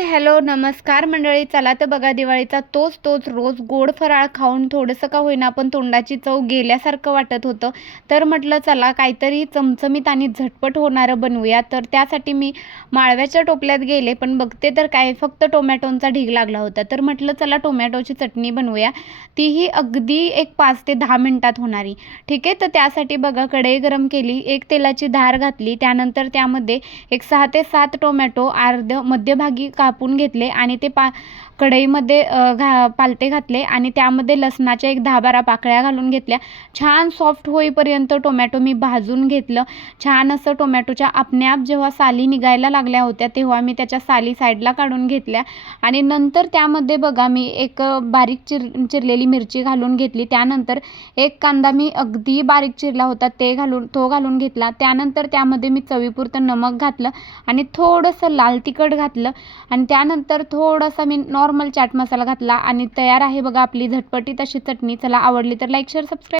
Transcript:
Hello, नमस्कार मंडळी. चला तर बघा, दिवाळीचा तोच रोज गोड फराळ खाऊन थोडंसं का होईना पण तोंडाची चव गेल्यासारखं वाटत होतं. तर म्हटलं चला काहीतरी चमचमीत आणि झटपट होणारं बनवूया. तर त्यासाठी मी माळव्याच्या टोपल्यात गेले, पण बघते तर काय फक्त टोमॅटोंचा ढीग लागला होता. तर म्हटलं चला टोमॅटोची चटणी बनवूया, तीही अगदी एक 5 ते 10 मिनिटात होणारी. ठीक आहे, तर त्यासाठी बघा कढई गरम केली, एक तेलाची धार घातली, त्यानंतर त्यामध्ये एक 6 ते 7 टोमॅटो मध्यभागी कापून घेतले आणि ते कढईमध्ये पालते घातले आणि त्यामध्ये लसणाच्या एक 10-12 पाकळ्या घालून घेतल्या. छान सॉफ्ट होईपर्यंत टोमॅटो मी भाजून घेतलं. छान असं टोमॅटोच्या आपण्याप जेव्हा साली निघायला लागल्या होत्या तेव्हा मी त्याच्या साली साईडला काढून घेतल्या आणि नंतर त्यामध्ये बघा मी एक बारीक चिरलेली मिरची घालून घेतली. त्यानंतर एक कांदा मी अगदी बारीक चिरला होता तो घालून घेतला. त्यानंतर त्यामध्ये मी चवीपुरतं नमक घातलं आणि थोडंसं लाल तिखट घातलं आणि त्यानंतर थोडासा मी नॉर्मल चाट मसाला घातला आणि तयार आहे बघा आपली झटपटीत अशी चटणी. चला आवडली तर लाईक शेअर सबस्क्राईब.